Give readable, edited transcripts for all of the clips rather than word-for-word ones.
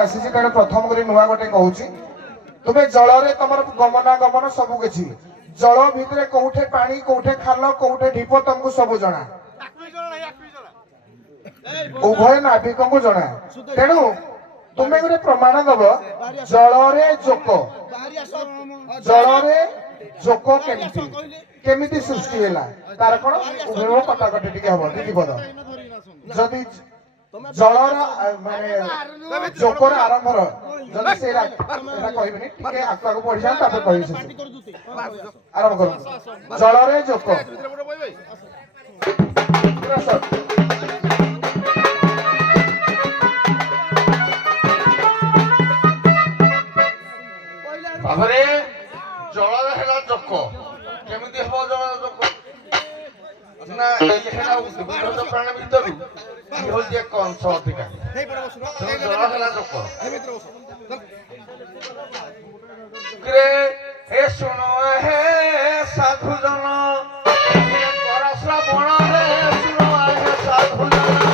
ଆସିଛି ତେଣୁ ପ୍ରଥମ କରି ନୂଆ ଗୋଟେ କହୁଛି ତୁମେ ଜଳରେ ତମର ଗମନାଗମନ ସବୁ କିଛି ଜଳ ଭିତରେ କୋଉଠେ ପାଣି କୋଉଠେ ଖାଲ କୋଉଠେ ଢିପ ତମକୁ ସବୁ ଜଣା ଉଭୟ ନାବିକଙ୍କୁ ଜଣା ତେଣୁ ତୁମେ ଗୋଟେ ପ୍ରମାଣ ଦବ ଜଳରେ ଜୋକ କେମିତି କେମିତି ସୃଷ୍ଟି ହେଲା ତାର କଣ ଉଭୟ କଟାକଟି ଟିକେ ହବ ଦିପଦ ଯଦି ଜଳର ମାନେ ଜୋକର ଆରମ୍ଭର ଯଦି ସେଇଟା କହିବିନି ଟିକେ ଆଗକୁ ବଢିଯାଆନ୍ତୁ ତାପରେ କହିବି ଆରମ୍ଭ କରନ୍ତୁ ଜଳରେ ଜୋକ ତାପରେ ଜଳରେ ହେଲା ଜୋକ କେମିତି ହବ ଜଳ ଜୋକ ନା ହେଲା ଉଦ୍ଭିଦ ପ୍ରାଣୀ ଭିତରୁ ହଉଛି ଏକ ଅଂଶ ଅଧିକା ଜଳ ହେଲା ଜୋକ ଏ ଶୁଣ ହେ ସାଧୁ ଜନ ଶ୍ରାବଣ ହେ ଶୁଣ ହେ ସାଧୁ ଜନ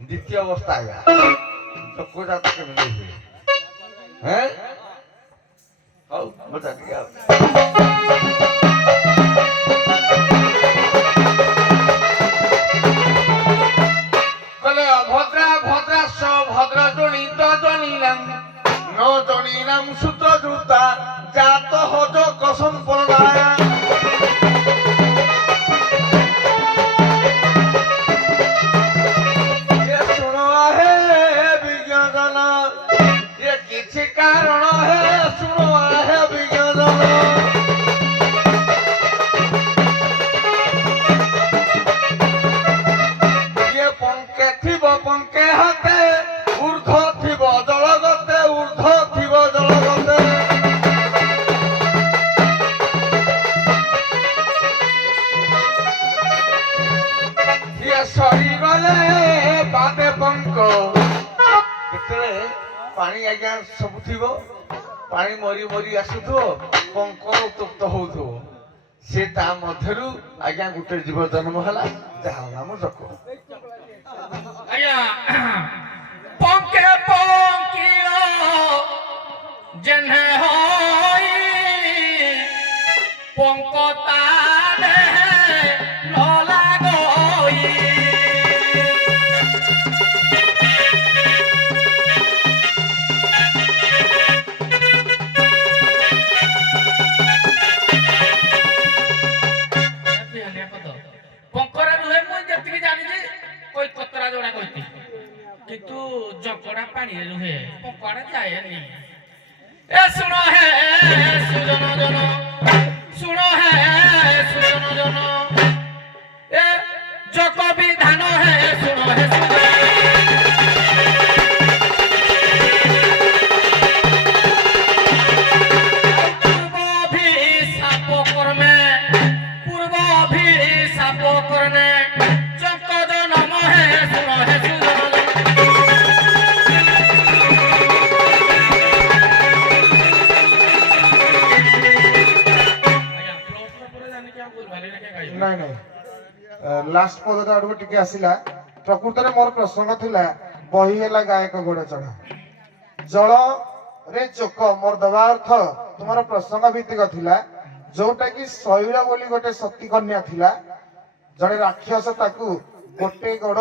द्वितीय अवस्था आया तो कोई जाता के मिले हैं आओ बता दिया कले भद्रा भद्रा स भद्रा जणी तो जणीलाम न जणीलाम सूत्र जुता जात हज कसम पड़ाया पानी आज्ञा सब थी पानी मरी मरी आसुथो कंकर उत्तप्त होथो से ता मध्यरु आज्ञा गुटे जीव जन्म हला जहा नाम जक आज्ञा पंके पंकिलो जन्हे होई पंकता दे ପଦ ପଙ୍କରା ରୁହେ ମୁଁ ଯେତିକି ଜାଣିଛି କଇ କତରା ଯୋଉଟା କହିଛି କିନ୍ତୁ ଜକଡ଼ା ପାଣିରେ ରୁହେ ପଙ୍କରା ଯାଏନି ଏ ଶୁଣ ହେ ସୁଜନ ଜନ ଶୁଣ ହେ ସୁଜନ ଜନ ଏ ଜକ ବିଧାନ ହେ ଶୁଣ ହେ ସୁଜନ ନାଇଁ ନାଇଁ ଲାଷ୍ଟ ପଦଟା ଆଡକୁ ଟିକେ ଆସିଲା ପ୍ରକୃତରେ ମୋର ପ୍ରସଙ୍ଗ ଥିଲା ବହି ହେଲା ଗାୟକ ଘୋଡ଼ା ଚଢା ଜଳରେ ଚୋକ ମୋର ଦେବା ଅର୍ଥ ତୁମର ପ୍ରସଙ୍ଗ ଭିତ୍ତିକ ଥିଲା ଯୋଉଟା କି ଶୈଳ ବୋଲି ଗୋଟେ ସତୀ କନ୍ୟା ଥିଲା ଜଣେ ରାକ୍ଷସ ତାକୁ ଗୋଟେ ଗୋଡ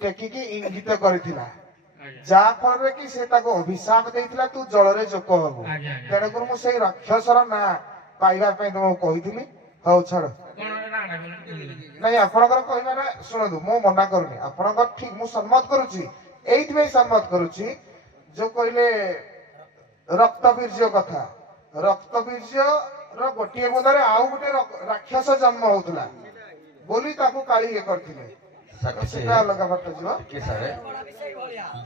ଟେକିକି ଇଙ୍ଗିତ କରିଥିଲା ଯାହା ଫଳରେ କି ସେ ତାକୁ ଅଭିଶାପ ଦେଇଥିଲା ତୁ ଜଳରେ ଚୋକ ହବୁ ତେଣୁକରି ମୁଁ ସେଇ ରାକ୍ଷସର ନାଁ ପାଇବା ପାଇଁ ତୁମକୁ କହିଥିଲି ହଉ ଛାଡ ନାଇଁ ଆପଣଙ୍କର କହିବାରେ ଶୁଣନ୍ତୁ ମୁଁ ମନା କରୁନି ଆପଣଙ୍କର ଠିକ ମୁଁ ସମ୍ମତ କରୁଛି ଏଇଥିପାଇଁ ସମ୍ମତ କରୁଛି ଯୋଉ କହିଲେ ରକ୍ତ ବୀର୍ଯ୍ୟ କଥା ରକ୍ତ ବୀର୍ଯ୍ୟ ର ଗୋଟିଏ ବୁନ୍ଦରେ ଆଉ ଗୋଟେ ରାକ୍ଷସ ଜନ୍ମ ହଉଥିଲା ବୋଲି ତାକୁ କାଳି ଇଏ କରିଥିଲେ ସେଟା ଅଲଗା ବାଟ ଯିବ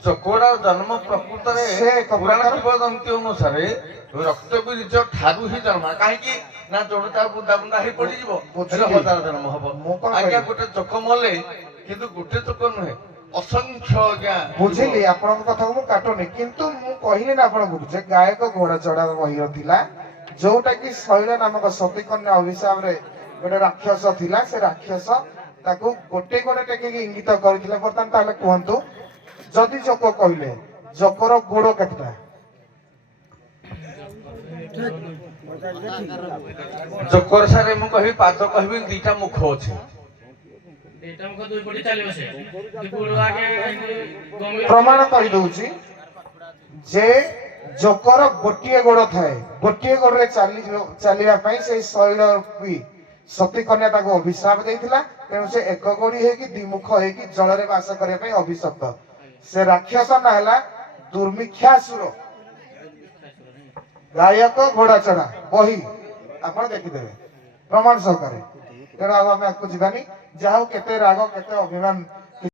ଚକୋଡା ଜନ୍ମ ପ୍ରକୃତରେ ପୁରାଣ କିମ୍ବଦନ୍ତୀ ଅନୁସାରେ ରକ୍ତ ବୀର୍ଯ୍ୟ ଠାରୁ ହିଁ ଜନ୍ମ କାହିଁକି ନା ଯୋଉଟା ତାର ବୁନ୍ଦା ବୁନ୍ଦା ହେଇ ପଡିଯିବ ହଜାର ଜନ୍ମ ହବ ଆଜ୍ଞା ଗୋଟେ ଚକ ମଲେ କିନ୍ତୁ ଗୋଟେ ଚକ ନୁହେଁ ଅସଂଖ୍ୟ ଆଜ୍ଞା ବୁଝିଲି ଆପଣଙ୍କ କଥାକୁ ମୁଁ କାଟୁନି କିନ୍ତୁ ମୁଁ କହିଲି ନା ଆପଣଙ୍କୁ ଯେ ଗାୟକ ଘୋଡ଼ା ଚଢା ବହିର ଥିଲା ଯୋଉଟା କି ଶୈଳ ନାମକ ସତୀ କନ୍ୟା ଅଭିଶାପରେ ଗୋଟେ ରାକ୍ଷସ ଥିଲା ସେ ରାକ୍ଷସ ତାକୁ ଗୋଟେ ଗୋଟେ ଟେକିକି ଇଙ୍ଗିତ କରିଥିଲେ ବର୍ତ୍ତମାନ ତାହେଲେ କୁହନ୍ତୁ ଯଦି ଜୋକ କହିଲେ ଜୋକର ଗୋଡ କେତେଟା ଜୋକର ସାରେ ମୁଁ କହିବି ପାଦ କହିବି ଦିଟା ମୁଖ ଅଛି ପ୍ରମାଣ କହିଦଉଛି ଯେ ଜୋକର ଗୋଟିଏ ଗୋଡ ଥାଏ ଗୋଟିଏ ଗୋଡରେ ଚାଲିବା ପାଇଁ ସେଇ ଶୈଳ ସତୀ କନ୍ୟା ତାକୁ ଅଭିଶାପ ଦେଇଥିଲା ତେଣୁ ସେ ଏକ ଗୋଡି ହେଇକି ଦ୍ୱିମୁଖ ହେଇକି ଜଳରେ ବାସ କରିବା ପାଇଁ ଅଭିଶପ୍ତ ସେ ରାକ୍ଷସ ନାଁ ହେଲା ଦୁର୍ମିକ୍ଷାସୁର ଗାୟକ ଘୋଡ଼ା ଚଢା ବହି ଆପଣ ଦେଖିଦେବେ ପ୍ରମାଣ ସହକାରେ ତେଣୁ ଆଉ ଆମେ ଆଗକୁ ଯିବାନି ଯାହା ହଉ କେତେ ରାଗ କେତେ ଅଭିମାନ